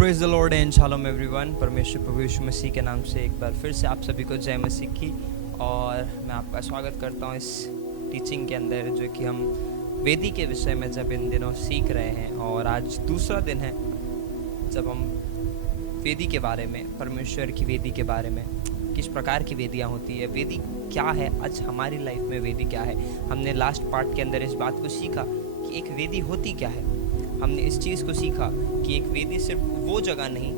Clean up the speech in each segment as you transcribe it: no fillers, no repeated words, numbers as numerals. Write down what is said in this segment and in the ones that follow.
Praise the Lord and shalom everyone. परमेश्वर प्रभु यीशु मसीह के नाम से एक बार फिर से आप सभी को जय मसीह की। और मैं आपका स्वागत करता हूँ इस टीचिंग के अंदर, जो कि हम वेदी के विषय में जब इन दिनों सीख रहे हैं। और आज दूसरा दिन है जब हम वेदी के बारे में, परमेश्वर की वेदी के बारे में, किस प्रकार की वेदियाँ होती है, वेदी क्या है, आज हमारी लाइफ में वेदी क्या है। हमने लास्ट पार्ट के अंदर इस बात को सीखा कि एक वेदी होती क्या है। हमने इस चीज़ को सीखा कि एक वेदी सिर्फ वो जगह नहीं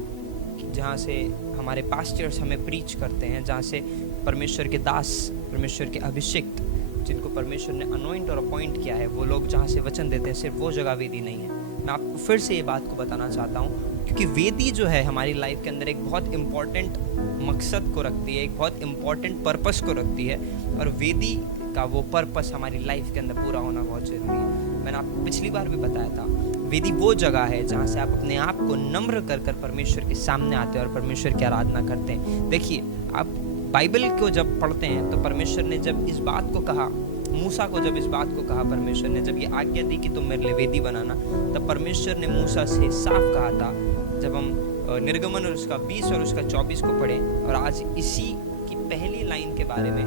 कि जहाँ से हमारे पास्टर्स हमें प्रीच करते हैं, जहाँ से परमेश्वर के दास, परमेश्वर के अभिषिक्त, जिनको परमेश्वर ने अनॉइंट और अपॉइंट किया है, वो लोग जहाँ से वचन देते हैं, सिर्फ वो जगह वेदी नहीं है। मैं आपको फिर से ये बात को बताना चाहता हूँ, क्योंकि वेदी जो है हमारी लाइफ के अंदर एक बहुत इम्पॉर्टेंट मकसद को रखती है, एक बहुत इम्पॉर्टेंट पर्पस को रखती है। और वेदी का वो पर्पस हमारी लाइफ के अंदर पूरा होना बहुत जरूरी है। मैंने आपको पिछली बार भी बताया था, वेदी वो जगह है जहाँ से आप अपने आप को नम्र कर कर परमेश्वर के सामने आते हैं और परमेश्वर की आराधना करते हैं। देखिए, आप बाइबल को जब पढ़ते हैं तो परमेश्वर ने जब इस बात को कहा, मूसा को जब इस बात को कहा, परमेश्वर ने जब ये आज्ञा दी कि तुम मेरे लिए वेदी बनाना, तब परमेश्वर ने मूसा से साफ कहा था। जब हम निर्गमन और उसका 20 और उसका 24 को पढ़ें, और आज इसी की पहली लाइन के बारे में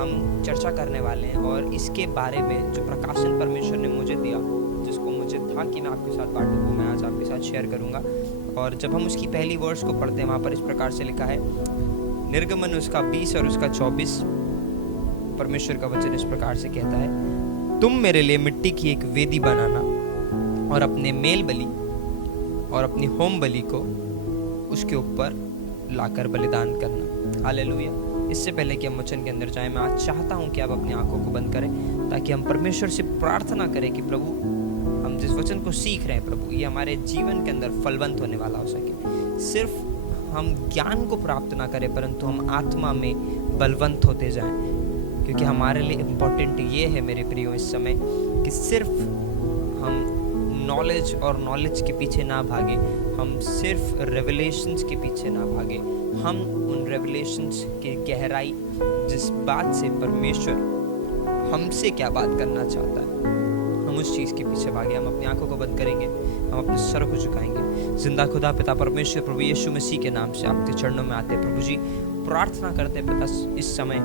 हम चर्चा करने वाले हैं। और इसके बारे में जो प्रकाशन परमेश्वर ने मुझे दिया, जिसको मुझे था कि मैं आपके साथ बांटूं, वो मैं आज आपके साथ शेयर करूंगा। और जब हम उसकी पहली वर्स को पढ़ते हैं, वहाँ पर इस प्रकार से लिखा है, निर्गमन उसका 20 और उसका 24, परमेश्वर का वचन इस प्रकार से कहता है, तुम मेरे लिए मिट्टी की एक वेदी बनाना और अपने मेल बलि और अपनी होम बलि को उसके ऊपर लाकर बलिदान करना। हालेलुया। इससे पहले कि हम वचन के अंदर जाएं, मैं आज चाहता हूं कि आप अपनी आंखों को बंद करें, ताकि हम परमेश्वर से प्रार्थना करें कि प्रभु, हम जिस वचन को सीख रहे हैं प्रभु, ये हमारे जीवन के अंदर फलवंत होने वाला हो सके। सिर्फ हम ज्ञान को प्राप्त ना करें, परंतु हम आत्मा में बलवंत होते जाएं। क्योंकि हमारे लिए इम्पोर्टेंट ये है मेरे प्रियो इस समय, कि सिर्फ हम नॉलेज और नॉलेज के पीछे ना भागे, हम सिर्फ रेवलेशंस के पीछे ना भागे, हम उन रेवलेशंस की गहराई, जिस बात से परमेश्वर हमसे क्या बात करना चाहता है, हम उस चीज़ के पीछे भागे। हम अपनी आंखों को बंद करेंगे, हम अपने सर को झुकाएंगे। जिंदा खुदा पिता परमेश्वर प्रभु यीशु मसीह के नाम से आपके चरणों में आते प्रभु जी, प्रार्थना करते पिता इस समय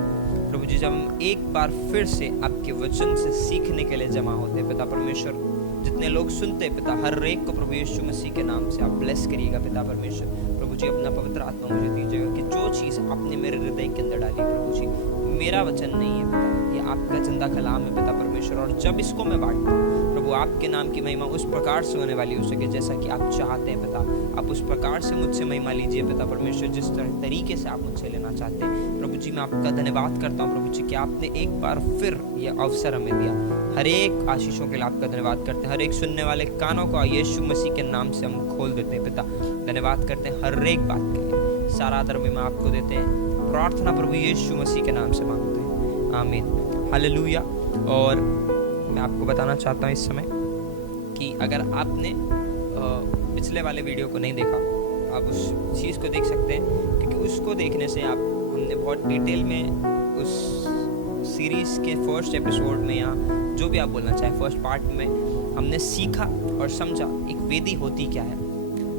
प्रभु जी, जब हम एक बार फिर से आपके वचन से सीखने के लिए जमा होते पिता परमेश्वर, जितने लोग सुनते पिता, हर एक को प्रभु यीशु मसीह के नाम से आप ब्लेस करिएगा पिता परमेश्वर। प्रभु जी, अपना पवित्र आत्मा मुझे दीजिएगा कि जो चीज़ आपने मेरे हृदय के अंदर डाली प्रभु जी, मेरा वचन नहीं है पिता, ये आपका जिंदा कलाम है पिता परमेश्वर। और जब इसको मैं बांटता हूँ प्रभु, आपके नाम की महिमा उस प्रकार से होने वाली हो सके जैसा कि आप चाहते हैं पिता। आप उस प्रकार से मुझसे महिमा लीजिए पिता परमेश्वर, जिस तरीके से आप मुझसे लेना चाहते हैं प्रभु जी। मैं आपका धन्यवाद करता हूँ प्रभु जी कि आपने एक बार फिर यह अवसर हमें दिया। हर एक आशीषों के लिए आपका धन्यवाद करते हैं। हर एक सुनने वाले कानों को यीशु मसीह के नाम से हम खोल देते हैं पिता। धन्यवाद करते हैं हर एक बात के लिए। सारा आदर में आपको देते हैं। प्रार्थना प्रभु यीशु मसीह के नाम से मांगते हैं, आमीन, हालेलुया। और मैं आपको बताना चाहता हूँ इस समय कि अगर आपने पिछले वाले वीडियो को नहीं देखा, आप उस चीज़ को देख सकते हैं, क्योंकि उसको देखने से हमने बहुत डिटेल में उस सीरीज़ के फर्स्ट एपिसोड में, या जो भी आप बोलना चाहें, फर्स्ट पार्ट में हमने सीखा और समझा एक वेदी होती क्या है।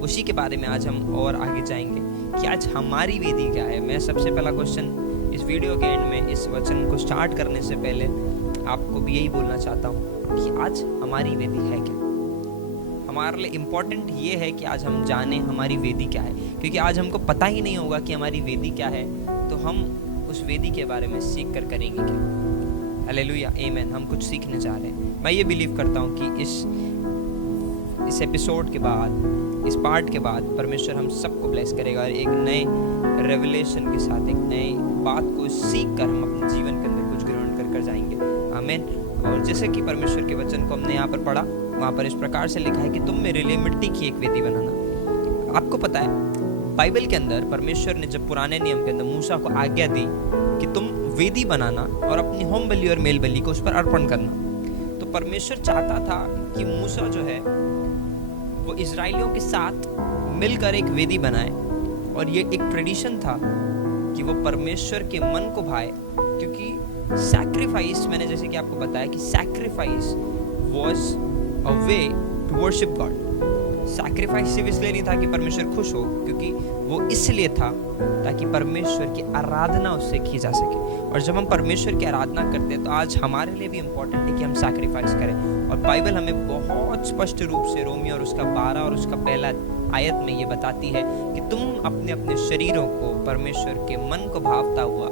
उसी के बारे में आज हम और आगे जाएंगे कि आज हमारी वेदी क्या है। मैं सबसे पहला क्वेश्चन इस वीडियो के एंड में, इस वचन को स्टार्ट करने से पहले आपको भी यही बोलना चाहता हूँ कि आज हमारी वेदी है क्या। हमारे लिए इम्पोर्टेंट ये है कि आज हम जाने हमारी वेदी क्या है, क्योंकि आज हमको पता ही नहीं होगा कि हमारी वेदी क्या है, तो हम उस वेदी के बारे में सीख कर करेंगे क्या। हालेलुया, आमीन। हम कुछ सीखने जा रहे हैं। मैं ये बिलीव करता हूँ कि इस एपिसोड के बाद, इस पार्ट के बाद परमेश्वर हम सबको ब्लेस करेगा और एक नए रेवलेशन के साथ, एक नए बात को सीख कर हम अपने जीवन के अंदर कुछ ग्रहण कर जाएंगे, आमीन। और जैसे कि परमेश्वर के वचन को हमने यहाँ पर पढ़ा, वहाँ पर इस प्रकार से लिखा है कि तुम मेरे लिए मिट्टी की एक वेदी बनाना। आपको पता है बाइबल के अंदर परमेश्वर ने जब पुराने नियम के अंदर मूसा को आज्ञा दी कि तुम वेदी बनाना और अपनी होम बलि और मेल बलि को उस पर अर्पण करना, तो परमेश्वर चाहता था कि मूसा जो है वो इजराइलियों के साथ मिलकर एक वेदी बनाए। और ये एक ट्रेडिशन था कि वो परमेश्वर के मन को भाए, क्योंकि सैक्रिफाइस, मैंने जैसे कि आपको बताया कि sacrifice was a way to worship God. Sacrifice सिर्फ इसलिए नहीं था कि परमेश्वर खुश हो, क्योंकि वो इसलिए था ताकि परमेश्वर की आराधना उससे की जा सके। और जब हम परमेश्वर की आराधना करते हैं तो आज हमारे लिए भी इम्पोर्टेंट है कि हम सैक्रिफाइस करें। और बाइबल हमें बहुत स्पष्ट रूप से रोमियो और उसका 12 और उसका पहला आयत में ये बताती है कि तुम अपने अपने शरीरों को परमेश्वर के मन को भावता हुआ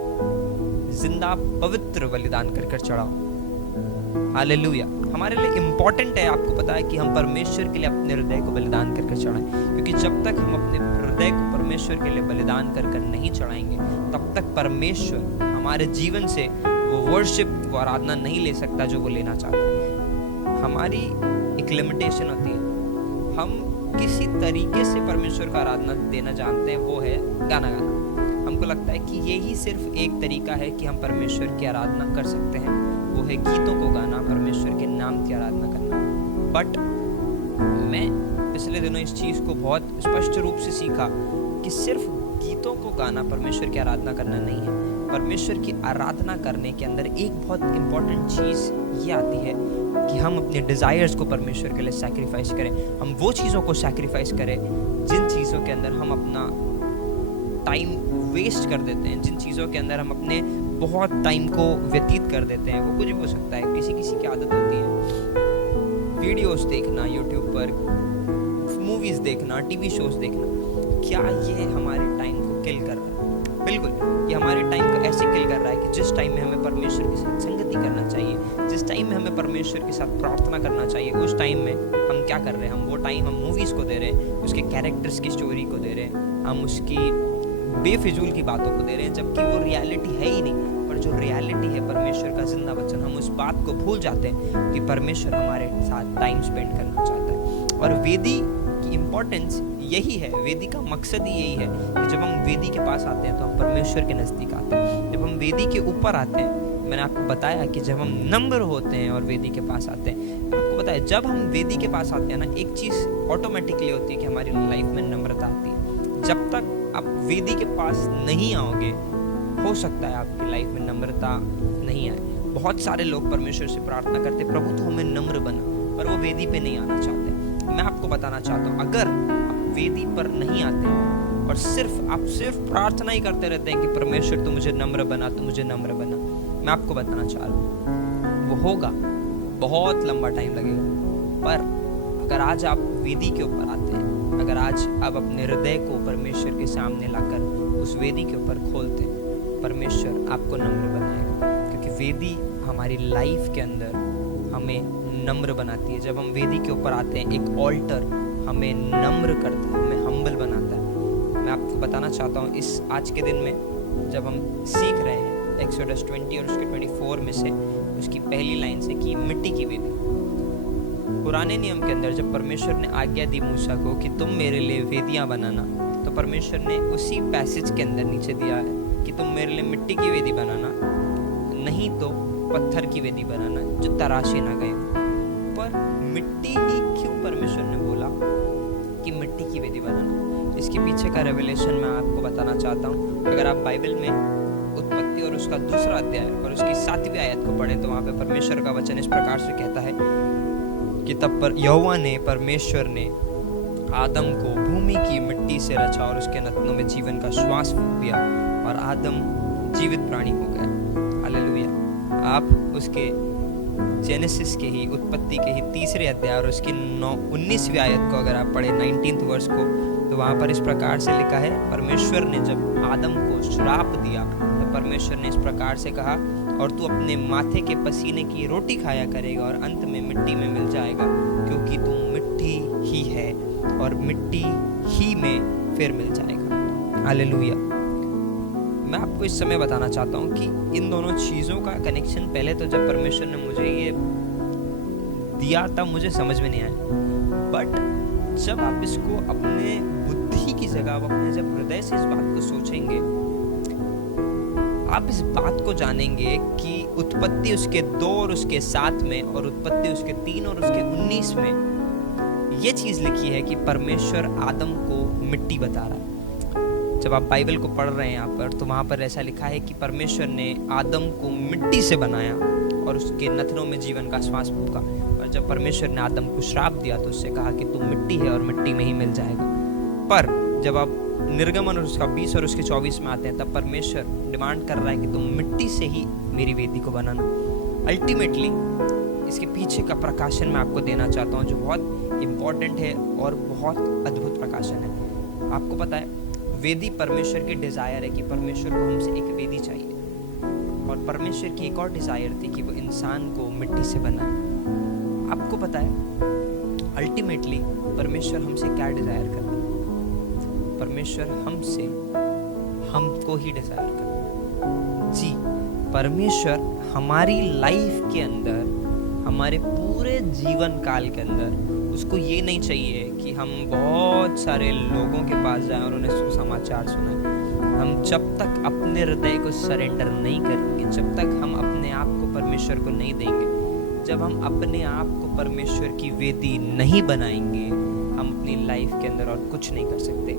जिंदा पवित्र बलिदान कर चढ़ाओ। हालेलुया। हमारे लिए इम्पोर्टेंट है, आपको पता है, कि हम परमेश्वर के लिए अपने हृदय को बलिदान करके चढ़ाएं, क्योंकि जब तक हम अपने हृदय को परमेश्वर के लिए बलिदान कर नहीं चढ़ाएंगे तब तक परमेश्वर हमारे जीवन से वो वर्शिप, वो आराधना नहीं ले सकता जो वो लेना चाहता है। हमारी एक लिमिटेशन होती है, हम किसी तरीके से परमेश्वर का आराधना देना जानते हैं, वो है गाना गाना। हमको लगता है कि यही सिर्फ एक तरीका है कि हम परमेश्वर की आराधना कर सकते हैं, वो है गीतों को गाना, परमेश्वर के नाम की आराधना करना। बट मैं पिछले दिनों इस चीज़ को बहुत स्पष्ट रूप से सीखा कि सिर्फ गीतों को गाना परमेश्वर की आराधना करना नहीं है। परमेश्वर की आराधना करने के अंदर एक बहुत इम्पॉर्टेंट चीज़ ये आती है कि हम अपने डिज़ायर्स को परमेश्वर के लिए सैक्रिफाइस करें। हम वो चीज़ों को सैक्रिफाइस करें जिन चीज़ों के अंदर हम अपना टाइम वेस्ट कर देते हैं, जिन चीज़ों के अंदर हम अपने बहुत टाइम को व्यतीत कर देते हैं। वो कुछ भी हो सकता है, किसी किसी की आदत होती है वीडियोस देखना, यूट्यूब पर मूवीज़ देखना, टीवी शोज़ देखना। क्या ये हमारे टाइम को किल कर रहा है? बिल्कुल, ये हमारे टाइम को ऐसे किल कर रहा है कि जिस टाइम में हमें परमेश्वर के साथ संगति करना चाहिए, जिस टाइम में हमें परमेश्वर के साथ प्रार्थना करना चाहिए, उस टाइम में हम क्या कर रहे हैं? हम वो टाइम हम मूवीज़ को दे रहे हैं, उसके कैरेक्टर्स की स्टोरी को दे रहे हैं, हम उसकी बेफिजूल की बातों को दे रहे हैं, जबकि वो रियलिटी है ही नहीं। पर जो रियलिटी है परमेश्वर का जिंदा वचन, हम उस बात को भूल जाते हैं कि परमेश्वर हमारे साथ टाइम स्पेंड करना चाहता है। और वेदी की इम्पोर्टेंस यही है, वेदी का मकसद ही यही है कि जब हम वेदी के पास आते हैं तो हम परमेश्वर के नज़दीक आते हैं। जब हम वेदी के ऊपर आते हैं, मैंने आपको बताया कि जब हम नम्र होते हैं और वेदी के पास आते हैं, आपको बताया जब हम वेदी के पास आते हैं ना, एक चीज़ ऑटोमेटिकली होती है कि हमारी लाइफ में नम्रता आती है। जब तक आप वेदी के पास नहीं आओगे, हो सकता है आपकी लाइफ में नम्रता नहीं आए। बहुत सारे लोग परमेश्वर से प्रार्थना करते, प्रभु तो हमें नम्र बना, पर वो वेदी पे नहीं आना चाहते। मैं आपको बताना चाहता हूँ, अगर आप वेदी पर नहीं आते और आप सिर्फ प्रार्थना ही करते रहते हैं कि परमेश्वर तू मुझे नम्र बना, तू मुझे नम्र बना, मैं आपको बताना चाह रहा हूँ वो होगा, बहुत लंबा टाइम लगेगा। पर अगर आज आप वेदी के ऊपर आते हैं, अगर आज आप अपने हृदय को परमेश्वर के सामने लाकर उस वेदी के ऊपर खोलते हैं, परमेश्वर आपको नम्र बनाएगा। क्योंकि वेदी हमारी लाइफ के अंदर हमें नम्र बनाती है। जब हम वेदी के ऊपर आते हैं, एक ऑल्टर हमें नम्र करता है, हमें हम्बल बनाता है। मैं आपको बताना चाहता हूँ, इस आज के दिन में जब हम सीख रहे हैं एक्सोडस 20 और उसके 24 में से उसकी पहली लाइन से कि मिट्टी की वेदी। पुराने नियम के अंदर जब परमेश्वर ने आज्ञा दी मूसा को कि तुम मेरे लिए वेदियां बनाना, तो परमेश्वर ने उसी पैसेज के अंदर नीचे दिया है कि तुम मेरे लिए मिट्टी की वेदी बनाना, नहीं तो पत्थर की वेदी बनाना जो तराशे ना गए। पर मिट्टी ही क्यों परमेश्वर ने बोला कि मिट्टी की वेदी बनाना? इसके पीछे का रेवलेशन मैं आपको बताना चाहता हूँ। अगर आप बाइबल में उत्पत्ति और उसका 2 अध्याय और उसकी 7वीं आयत को पढ़ें तो वहाँ पे परमेश्वर का वचन इस प्रकार से कहता है कि तब पर यहोवा ने, परमेश्वर ने आदम को भूमि की मिट्टी से रचा और उसके नथनों में जीवन का श्वास फूंक दिया और आदम जीवित प्राणी हो गया। हालेलुया। आप उसके जेनेसिस के ही, उत्पत्ति के ही 3 अध्याय और उसकी 19वीं आयत को अगर आप पढ़े, 19th वर्ष को, तो वहाँ पर इस प्रकार से लिखा है, परमेश्वर ने जब आदम को श्राप दिया तो परमेश्वर ने इस प्रकार से कहा, और तू अपने माथे के पसीने की रोटी खाया करेगा और अंत में मिट्टी में मिल जाएगा, क्योंकि तू मिट्टी ही है और मिट्टी ही में फिर मिल जाएगा। हालेलुया। मैं आपको इस समय बताना चाहता हूँ कि इन दोनों चीज़ों का कनेक्शन पहले तो जब परमेश्वर ने मुझे ये दिया तब मुझे समझ में नहीं आया, बट जब आप इसको अपने बुद्धि की जगह, आप अपने जब हृदय से इस बात को सोचेंगे, आप इस बात को जानेंगे कि उत्पत्ति उसके 2 और उसके 7 में और उत्पत्ति उसके 3 और उसके 19 में ये चीज़ लिखी है कि परमेश्वर आदम को मिट्टी बता रहा है। जब आप बाइबल को पढ़ रहे हैं यहाँ पर, तो वहाँ पर ऐसा लिखा है कि परमेश्वर ने आदम को मिट्टी से बनाया और उसके नथनों में जीवन का श्वास फूंका। और जब परमेश्वर ने आदम को श्राप दिया तो उससे कहा कि तुम मिट्टी है और मिट्टी में ही मिल जाएगा। पर जब आप निर्गमन उसका 20 और उसके 24 में आते हैं, तब परमेश्वर डिमांड कर रहा है कि तुम मिट्टी से ही मेरी वेदी को बनाना। अल्टीमेटली इसके पीछे का प्रकाशन मैं आपको देना चाहता हूँ, जो बहुत इम्पोर्टेंट है और बहुत अद्भुत प्रकाशन है। आपको पता है, वेदी परमेश्वर की डिज़ायर है कि परमेश्वर को हमसे एक वेदी चाहिए, और परमेश्वर की एक और डिज़ायर थी कि वो इंसान को मिट्टी से बनाए। आपको पता है, अल्टीमेटली परमेश्वर हमसे क्या डिज़ायर करता है? परमेश्वर हमसे हमको ही डिज़ायर करता है। जी, परमेश्वर हमारी लाइफ के अंदर, हमारे पूरे जीवन काल के अंदर उसको ये नहीं चाहिए कि हम बहुत सारे लोगों के पास जाएं और उन्हें सुसमाचार सुनाएं। हम जब तक अपने हृदय को सरेंडर नहीं करेंगे, जब तक हम अपने आप को परमेश्वर को नहीं देंगे, जब हम अपने आप को परमेश्वर की वेदी नहीं बनाएंगे, हम अपनी लाइफ के अंदर और कुछ नहीं कर सकते।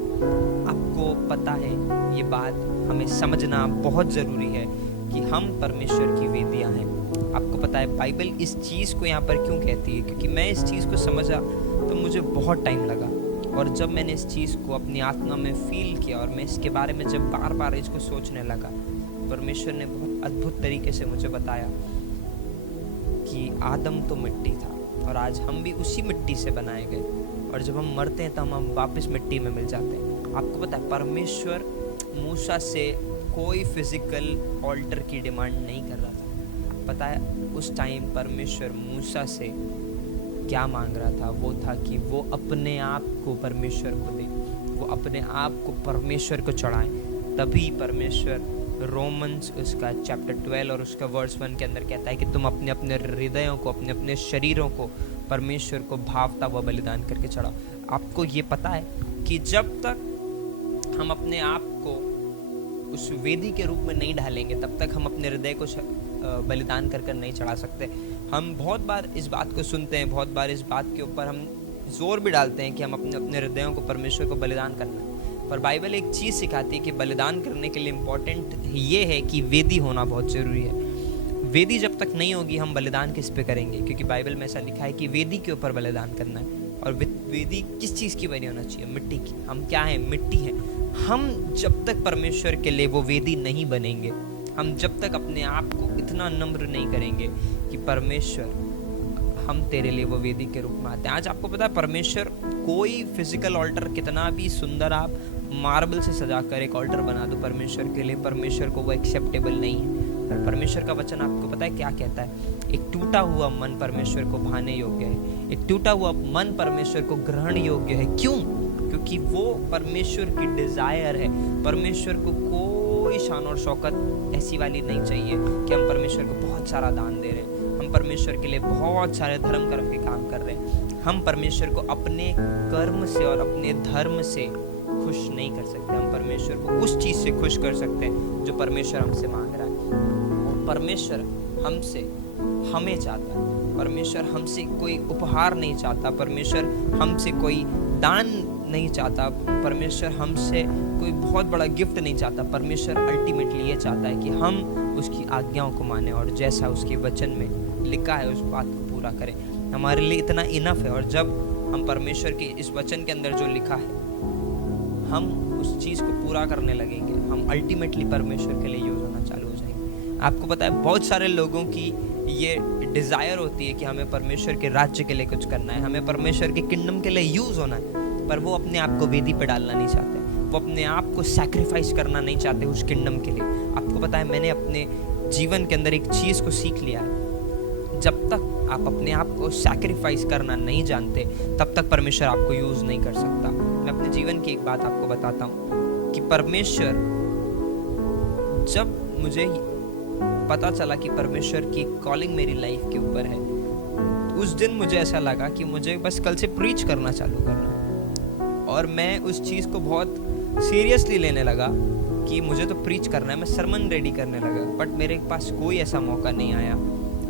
आपको पता है, ये बात हमें समझना बहुत ज़रूरी है कि हम परमेश्वर की वेदियाँ हैं। आपको पता है, बाइबल इस चीज़ को यहाँ पर क्यों कहती है? क्योंकि मैं इस चीज़ को समझा तो मुझे बहुत टाइम लगा, और जब मैंने इस चीज़ को अपनी आत्मा में फील किया और मैं इसके बारे में जब बार बार इसको सोचने लगा, परमेश्वर ने बहुत अद्भुत तरीके से मुझे बताया कि आदम तो मिट्टी था और आज हम भी उसी मिट्टी से बनाए गए, और जब हम मरते हैं तो हम वापस मिट्टी में मिल जाते हैं। आपको पता है, परमेश्वर मूसा से कोई फिजिकल ऑल्टर की डिमांड नहीं कर रहा था। पता है, उस टाइम परमेश्वर मूसा से क्या मांग रहा था? वो था कि वो अपने आप को परमेश्वर को दे, वो अपने आप को परमेश्वर को चढ़ाए। तभी परमेश्वर रोमन्स उसका चैप्टर 12 और उसका वर्स 1 के अंदर कहता है कि तुम अपने अपने हृदयों को, अपने अपने शरीरों को परमेश्वर को भावता हुआ बलिदान करके चढ़ाओ। आपको ये पता है कि जब तक हम अपने आप को उस वेदी के रूप में नहीं ढालेंगे, तब तक हम अपने हृदय को बलिदान कर नहीं चढ़ा सकते। हम बहुत बार इस बात को सुनते हैं, बहुत बार इस बात के ऊपर हम जोर भी डालते हैं कि हम अपने अपने हृदयों को परमेश्वर को बलिदान करना है, पर बाइबल एक चीज़ सिखाती है कि बलिदान करने के लिए इम्पोर्टेंट ये है कि वेदी होना बहुत ज़रूरी है। वेदी जब तक नहीं होगी, हम बलिदान किस पे करेंगे? क्योंकि बाइबल में ऐसा लिखा है कि वेदी के ऊपर बलिदान करना है, और वेदी किस चीज़ की बनी होना चाहिए? मिट्टी की। हम क्या हैं? मिट्टी हैं। हम जब तक परमेश्वर के लिए वो वेदी नहीं बनेंगे, हम जब तक अपने आप को इतना नम्र नहीं करेंगे कि परमेश्वर, हम तेरे लिए वो वेदी के रूप में आते हैं। आज आपको पता है, परमेश्वर कोई फिजिकल ऑल्टर कितना भी सुंदर आप मार्बल से सजा कर एक ऑल्टर बना दो परमेश्वर के लिए, परमेश्वर को वो एक्सेप्टेबल नहीं है। और परमेश्वर का वचन आपको पता है क्या कहता है? एक टूटा हुआ मन परमेश्वर को भाने योग्य है, एक टूटा हुआ मन परमेश्वर को ग्रहण योग्य है। क्यों? क्योंकि वो परमेश्वर की डिजायर है। परमेश्वर को कोई शान और शौकत ऐसी वाली नहीं चाहिए कि हम परमेश्वर को बहुत सारा दान दे रहे हैं, हम परमेश्वर के लिए बहुत सारे धर्म कर्म के काम कर रहे हैं। हम परमेश्वर को अपने कर्म से और अपने धर्म से खुश नहीं कर सकते। हम परमेश्वर को उस चीज़ से खुश कर सकते हैं जो परमेश्वर हमसे मांग रहा है। और परमेश्वर हमसे हमें चाहता है। परमेश्वर हमसे कोई उपहार नहीं चाहता, परमेश्वर हमसे कोई दान नहीं चाहता, परमेश्वर हमसे कोई बहुत बड़ा गिफ्ट नहीं चाहता। परमेश्वर अल्टीमेटली ये चाहता है कि हम उसकी आज्ञाओं को माने और जैसा उसके वचन में लिखा है उस बात को पूरा करें। हमारे लिए इतना इनफ है। और जब हम परमेश्वर के इस वचन के अंदर जो लिखा है, हम उस चीज़ को पूरा करने लगेंगे, हम अल्टीमेटली परमेश्वर के लिए यूज़ होना चालू हो जाएंगे। आपको पता है, बहुत सारे लोगों की ये डिज़ायर होती है कि हमें परमेश्वर के राज्य के लिए कुछ करना है, हमें परमेश्वर के किंगडम के लिए यूज़ होना है, पर वो अपने आप को वेदी पे डालना नहीं चाहते, वो अपने आप को सैक्रिफाइस करना नहीं चाहते उस किंगडम के लिए। आपको पता है, मैंने अपने जीवन के अंदर एक चीज़ को सीख लिया है, जब तक आप अपने आप को सैक्रिफाइस करना नहीं जानते, तब तक परमेश्वर आपको यूज़ नहीं कर सकता। मैं अपने जीवन की एक बात आपको बताता हूँ कि परमेश्वर, जब मुझे पता चला कि परमेश्वर की कॉलिंग मेरी लाइफ के ऊपर है, उस दिन मुझे ऐसा लगा कि मुझे बस कल से प्रीच करना चालू करना, और मैं उस चीज़ को बहुत सीरियसली लेने लगा कि मुझे तो प्रीच करना है। मैं सरमन रेडी करने लगा, बट मेरे पास कोई ऐसा मौका नहीं आया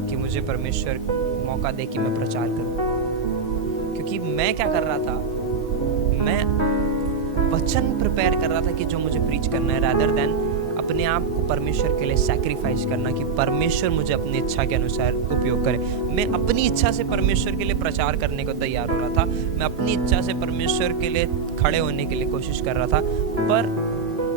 कि मुझे परमेश्वर मौका दे कि मैं प्रचार करूं। क्योंकि मैं क्या कर रहा था, मैं वचन प्रिपेयर कर रहा था कि जो मुझे प्रीच करना है, रादर देन अपने आप को परमेश्वर के लिए सैक्रिफाइस करना कि परमेश्वर मुझे अपनी इच्छा के अनुसार उपयोग करे। मैं अपनी इच्छा से परमेश्वर के लिए प्रचार करने को तैयार हो रहा था, मैं अपनी इच्छा से परमेश्वर के लिए खड़े होने के लिए कोशिश कर रहा था, पर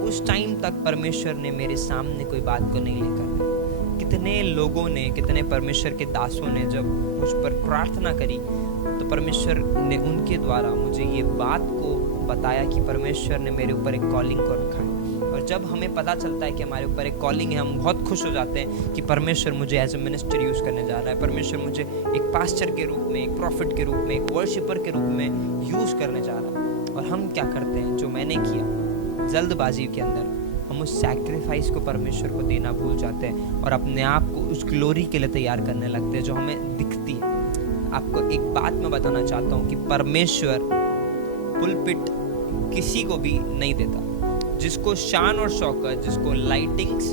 उस टाइम तक परमेश्वर ने मेरे सामने कोई बात को नहीं लेकर आई। कितने लोगों ने, कितने परमेश्वर के दासों ने जब मुझ पर प्रार्थना करी तो परमेश्वर ने उनके द्वारा मुझे ये बात को बताया कि परमेश्वर ने मेरे ऊपर एक कॉलिंग को रखा है। और जब हमें पता चलता है कि हमारे ऊपर एक कॉलिंग है, हम बहुत खुश हो जाते हैं कि परमेश्वर मुझे एज ए मिनिस्टर यूज़ करने जा रहा है, परमेश्वर मुझे एक पास्टर के रूप में, एक प्रॉफिट के रूप में, एक वर्शिपर के रूप में यूज़ करने जा रहा है। और हम क्या करते हैं, जो मैंने किया, जल्दबाजी के अंदर हम उस सैक्रिफाइस को परमेश्वर को देना भूल जाते हैं और अपने आप को उस ग्लोरी के लिए तैयार करने लगते हैं जो हमें दिखती है। आपको एक बात मैं बताना चाहता हूँ कि परमेश्वर पुलपिट किसी को भी नहीं देता। जिसको शान और शौकत, जिसको लाइटिंग्स,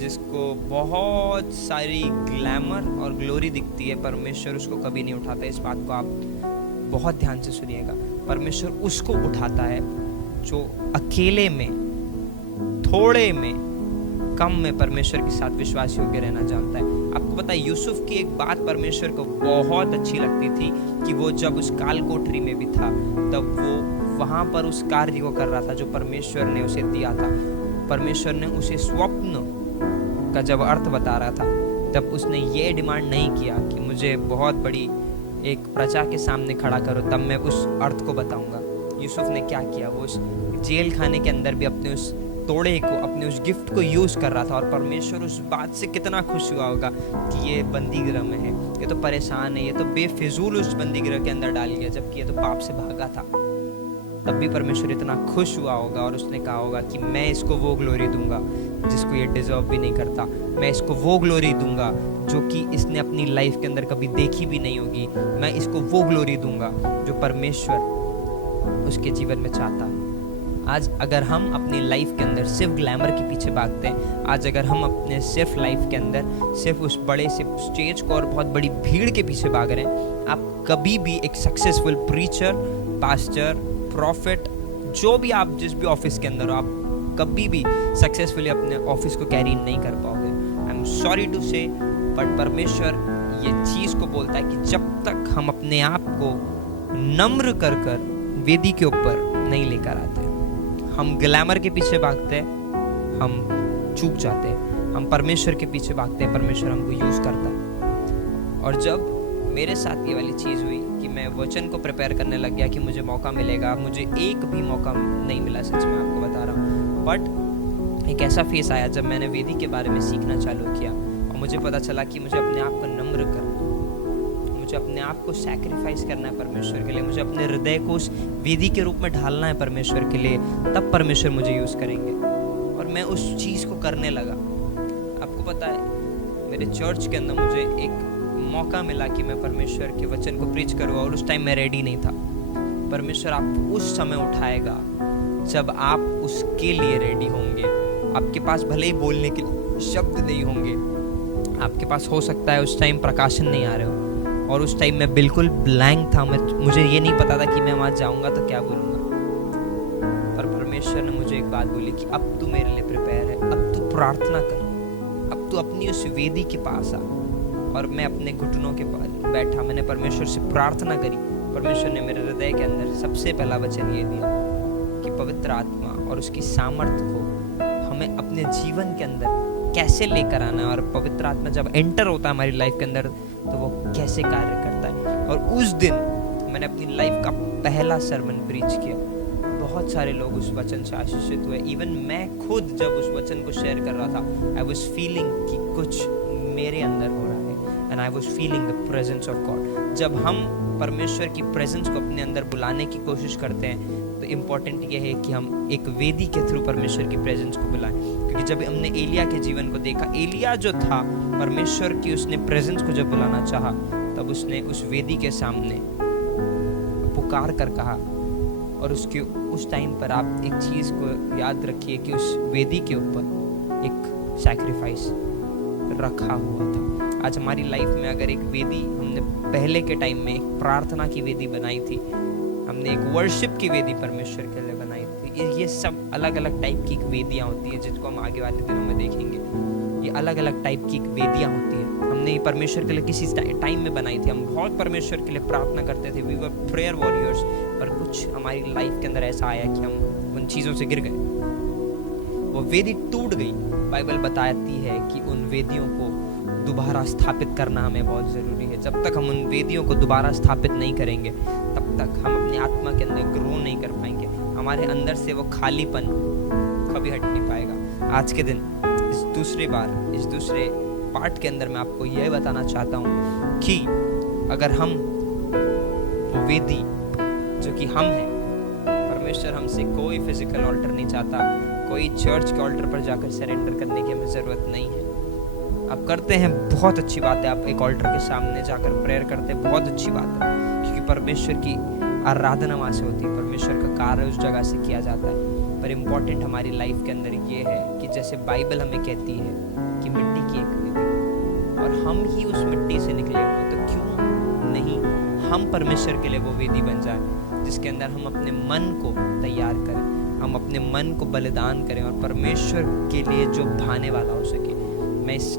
जिसको बहुत सारी ग्लैमर और ग्लोरी दिखती है, परमेश्वर उसको कभी नहीं उठाता। इस बात को आप बहुत ध्यान से सुनिएगा। परमेश्वर उसको उठाता है जो अकेले में, थोड़े में, कम में परमेश्वर के साथ विश्वासी होकर रहना जानता है। आपको पता है, यूसुफ की एक बात परमेश्वर को बहुत अच्छी लगती थी कि वो जब उस काल कोठरी में भी था तब वो वहाँ पर उस कार्य को कर रहा था जो परमेश्वर ने उसे दिया था। परमेश्वर ने उसे स्वप्न का जब अर्थ बता रहा था तब उसने ये डिमांड नहीं किया कि मुझे बहुत बड़ी एक प्रजा के सामने खड़ा करो तब मैं उस अर्थ को बताऊंगा। यूसुफ ने क्या किया, वो उस जेल खाने के अंदर भी अपने उस तोड़े को, अपने उस गिफ्ट को यूज़ कर रहा था। और परमेश्वर उस बात से कितना खुश हुआ होगा कि ये बंदीगृह में है, ये तो परेशान है, ये तो बेफिजूल उस बंदीगृह के अंदर डाल गया जबकि ये तो पाप से भागा था। तब भी परमेश्वर इतना खुश हुआ होगा और उसने कहा होगा कि मैं इसको वो ग्लोरी दूंगा जिसको ये डिजर्व भी नहीं करता। मैं इसको वो ग्लोरी दूंगा जो कि इसने अपनी लाइफ के अंदर कभी देखी भी नहीं होगी। मैं इसको वो ग्लोरी दूंगा जो परमेश्वर उसके जीवन में चाहता है। आज अगर हम अपनी लाइफ के अंदर सिर्फ ग्लैमर के पीछे भागते हैं, आज अगर हम अपने सिर्फ लाइफ के अंदर सिर्फ उस बड़े से स्टेज को और बहुत बड़ी भीड़ के पीछे भाग रहे हैं, आप कभी भी एक सक्सेसफुल प्रीचर, पास्टर, प्रॉफिट, जो भी आप जिस भी ऑफिस के अंदर हो, आप कभी भी सक्सेसफुली अपने ऑफिस को कैरी नहीं कर पाओगे। आई एम सॉरी टू से, बट परमेश्वर ये चीज़ को बोलता है कि जब तक हम अपने आप को नम्र कर कर वेदी के ऊपर नहीं लेकर आते, हम ग्लैमर के पीछे भागते हैं, हम चूक जाते हैं। हम परमेश्वर के पीछे भागते हैं, परमेश्वर हमको यूज़ करता है। और जब मेरे साथ ये वाली चीज़ हुई कि मैं वचन को प्रिपेयर करने लग गया कि मुझे मौका मिलेगा, मुझे एक भी मौका नहीं मिला, सच में आपको बता रहा हूँ। बट एक ऐसा फेस आया जब मैंने वेदी के बारे में सीखना चालू किया और मुझे पता चला कि मुझे अपने आप को नम्र करना, मुझे अपने आप को सैक्रिफाइस करना है परमेश्वर के लिए, मुझे अपने हृदय को उस वेदी के रूप में ढालना है परमेश्वर के लिए, तब परमेश्वर मुझे यूज़ करेंगे। और मैं उस चीज़ को करने लगा। आपको पता है, मेरे चर्च के अंदर मुझे एक मौका मिला कि मैं परमेश्वर के वचन को प्रीच करूँ और उस टाइम मैं रेडी नहीं था। परमेश्वर आपको उस समय उठाएगा जब आप उसके लिए रेडी होंगे। आपके पास भले ही बोलने के शब्द नहीं होंगे, आपके पास हो सकता है उस टाइम प्रकाशन नहीं आ रहे हो, और उस टाइम मैं बिल्कुल ब्लैंक था। मुझे ये नहीं पता था कि मैं वहाँ जाऊँगा तो क्या बोलूँगा। पर परमेश्वर ने मुझे एक बात बोली कि अब तू मेरे लिए प्रिपेयर है, अब तू प्रार्थना कर, अब तू अपनी उस वेदी के पास आ। और मैं अपने घुटनों के पास बैठा, मैंने परमेश्वर से प्रार्थना करी। परमेश्वर ने मेरे हृदय के अंदर सबसे पहला वचन ये दिया कि पवित्र आत्मा और उसकी सामर्थ्य को हमें अपने जीवन के अंदर कैसे लेकर आना है, और पवित्र आत्मा जब एंटर होता है हमारी लाइफ के अंदर तो वो कैसे कार्य करता है। और उस दिन मैंने अपनी लाइफ का पहला सरमन प्रीच किया। बहुत सारे लोग उस वचन से आशीषित हुए। इवन मैं खुद जब उस वचन को शेयर कर रहा था, आई वॉज फीलिंग कि कुछ मेरे अंदर हो रहा है, and I was feeling the presence of God. जब हम परमेश्वर की प्रेजेंस को अपने अंदर बुलाने की कोशिश करते हैं तो इम्पॉर्टेंट ये है कि हम एक वेदी के थ्रू परमेश्वर की प्रेजेंस को बुलाएं। क्योंकि जब हमने एलिया के जीवन को देखा, एलिया जो था परमेश्वर की उसने प्रेजेंस को जब बुलाना चाहा तब उसने उस वेदी के सामने पुकार कर कहा। और उसके उस टाइम पर आप एक चीज़ को याद रखिए कि उस वेदी के ऊपर एक सैक्रिफाइस रखा हुआ था। आज हमारी लाइफ में अगर एक वेदी हमने पहले के टाइम में एक प्रार्थना की वेदी बनाई थी, हमने एक वर्शिप की वेदी परमेश्वर के लिए बनाई थी, ये सब अलग अलग टाइप की वेदियाँ होती है, जिसको हम आगे वाले दिनों में देखेंगे। ये अलग अलग टाइप की वेदियाँ होती है। हमने ये परमेश्वर के लिए किसी टाइम में बनाई थी। हम बहुत परमेश्वर के लिए प्रार्थना करते थे, वी वर प्रेयर वॉरियर्स। पर कुछ हमारी लाइफ के अंदर ऐसा आया कि हम उन चीज़ों से गिर गए, वो वेदी टूट गई। बाइबल बताती है कि उन वेदियों को दोबारा स्थापित करना हमें बहुत ज़रूरी है। जब तक हम उन वेदियों को दोबारा स्थापित नहीं करेंगे, तब तक हम अपनी आत्मा के अंदर ग्रो नहीं कर पाएंगे। हमारे अंदर से वो खालीपन कभी हट नहीं पाएगा। आज के दिन इस दूसरे पार्ट के अंदर मैं आपको यह बताना चाहता हूँ कि अगर हम वो वेदी जो कि हम हैं, परमेश्वर हमसे कोई फिजिकल ऑल्टर नहीं चाहता, कोई चर्च के ऑल्टर पर जाकर सरेंडर करने की हमें ज़रूरत नहीं है। आप करते हैं, बहुत अच्छी बात है, आप एक ऑल्टर के सामने जाकर प्रेयर करते हैं, बहुत अच्छी बात है, क्योंकि परमेश्वर की आराधना वहाँ से होती है, परमेश्वर का कार्य उस जगह से किया जाता है। पर इम्पॉर्टेंट हमारी लाइफ के अंदर ये है कि जैसे बाइबल हमें कहती है कि मिट्टी की एक वेदी, और हम ही उस मिट्टी से निकले हुए, तो क्यों नहीं हम परमेश्वर के लिए वो वेदी बन जाए जिसके अंदर हम अपने मन को तैयार करें, हम अपने मन को बलिदान करें और परमेश्वर के लिए जो भाने वाला हो सके। मैं इस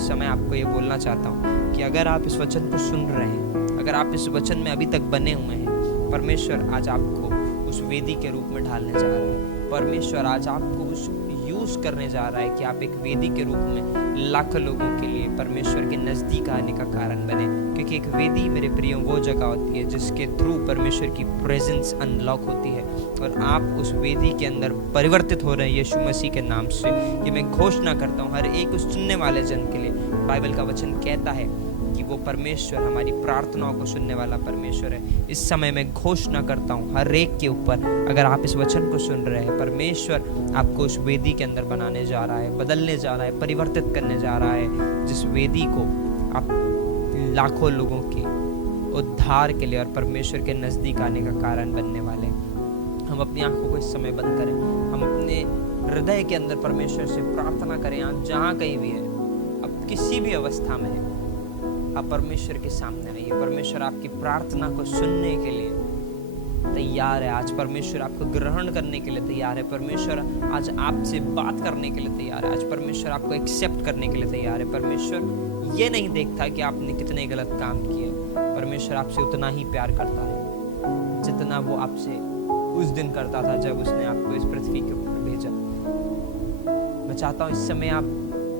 समय आपको ये बोलना चाहता हूँ कि अगर आप इस वचन को सुन रहे हैं, अगर आप इस वचन में अभी तक बने हुए हैं, परमेश्वर आज आपको उस वेदी के रूप में ढालने जा रहा है। परमेश्वर आज आपको उस यूज़ करने जा रहा है कि आप एक वेदी के रूप में लाखों लोगों के लिए परमेश्वर के नज़दीक आने का कारण बने। क्योंकि एक वेदी मेरे प्रियो वो जगह होती है जिसके थ्रू परमेश्वर की प्रेजेंस अनलॉक होती है, और आप उस वेदी के अंदर परिवर्तित हो रहे हैं यीशु मसीह के नाम से। ये मैं घोषणा करता हूँ हर एक उस सुनने वाले जन के लिए। बाइबल का वचन कहता है कि वो परमेश्वर हमारी प्रार्थनाओं को सुनने वाला परमेश्वर है। इस समय मैं घोषणा करता हूँ हर एक के ऊपर, अगर आप इस वचन को सुन रहे हैं, परमेश्वर आपको उस वेदी के अंदर बनाने जा रहा है, बदलने जा रहा है, परिवर्तित करने जा रहा है, जिस वेदी को आप लाखों लोगों के उद्धार के लिए और परमेश्वर के नज़दीक आने का कारण बनने वाले हैं। हम अपनी आंखों को इस समय बंद करें, हम अपने हृदय के अंदर परमेश्वर से प्रार्थना करें। आप जहाँ कहीं भी है, अब किसी भी अवस्था में है, आप परमेश्वर के सामने आइए। परमेश्वर आपकी प्रार्थना को सुनने के लिए तैयार है। आज परमेश्वर आपको ग्रहण करने के लिए तैयार है। परमेश्वर आज आपसे बात करने के लिए तैयार है। आज परमेश्वर आपको एक्सेप्ट करने के लिए तैयार है। परमेश्वर ये नहीं देखता कि आपने कितने गलत काम किए। परमेश्वर आपसे उतना ही प्यार करता है जितना वो आपसे उस दिन करता था जब उसने आपको इस पृथ्वी के ऊपर भेजा। मैं चाहता हूँ इस समय आप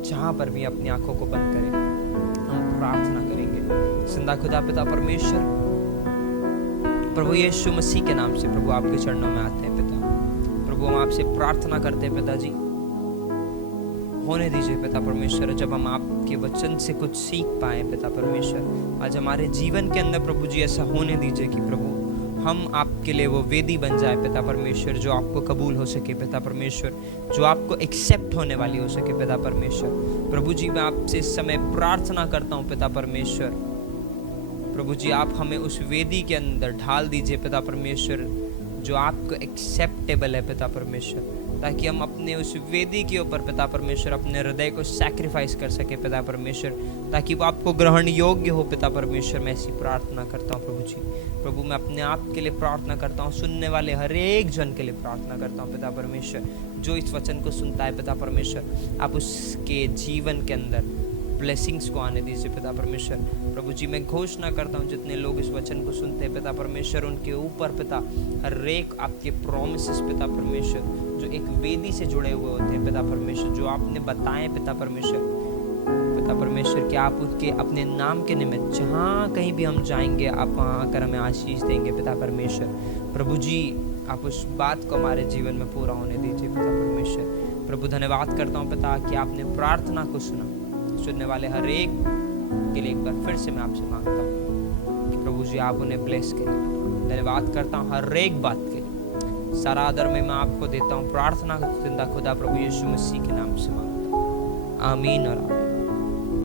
जहाँ पर भी अपनी आंखों को बंद करें, हम प्रार्थना करेंगे। जिंदा खुदा पिता परमेश्वर, प्रभु यीशु मसीह के नाम से प्रभु आपके चरणों में आते हैं पिता। प्रभु हम आपसे प्रार्थना करते हैं पिताजी, होने दीजिए पिता परमेश्वर, जब हम आपके वचन से कुछ सीख पाए पिता परमेश्वर, आज हमारे जीवन के अंदर प्रभु जी ऐसा होने दीजिए कि प्रभु हम आपके लिए वो वेदी बन जाए पिता परमेश्वर, जो आपको कबूल हो सके पिता परमेश्वर, जो आपको एक्सेप्ट होने वाली हो सके पिता परमेश्वर। प्रभु जी मैं आपसे इस समय प्रार्थना करता हूँ पिता परमेश्वर, प्रभु जी आप हमें उस वेदी के अंदर ढाल दीजिए पिता परमेश्वर जो आपको एक्सेप्टेबल है पिता परमेश्वर, ताकि हम अपने उस वेदी के ऊपर पिता परमेश्वर अपने हृदय को सैक्रिफाइस कर सके पिता परमेश्वर, ताकि वो आपको ग्रहण योग्य हो पिता परमेश्वर। मैं ऐसी प्रार्थना करता हूँ प्रभु जी। प्रभु मैं अपने आप के लिए प्रार्थना करता हूँ, सुनने वाले हर एक जन के लिए प्रार्थना करता हूँ पिता परमेश्वर, जो इस वचन को सुनता है पिता परमेश्वर, आप उसके जीवन के अंदर ब्लेसिंग्स को आने दीजिए पिता परमेश्वर। प्रभु जी मैं घोषणा करता हूँ जितने लोग इस वचन को सुनते हैं पिता परमेश्वर, उनके ऊपर पिता हर एक आपके प्रोमिसेस पिता परमेश्वर जो एक वेदी से जुड़े हुए होते हैं पिता परमेश्वर, जो आपने बताए पिता परमेश्वर कि आप उसके अपने नाम के निमित्त जहाँ कहीं भी हम जाएंगे आप वहाँ आकर हमें आशीष देंगे पिता परमेश्वर। प्रभु जी आप उस बात को हमारे जीवन में पूरा होने दीजिए पिता परमेश्वर। प्रभु धन्यवाद करता हूँ पिता कि आपने प्रार्थना को सुना, सुनने वाले हर एक के लिए एक बार फिर से मैं आपसे मांगता हूँ कि प्रभु जी आप उन्हें ब्लेस करें। धन्यवाद करता हूँ हर एक बात के लिए, सारा आदर में मैं आपको देता हूँ। प्रार्थना जिंदा खुदा प्रभु यीशु मसीह के नाम से मांगता हूँ, आमीन और आमीन।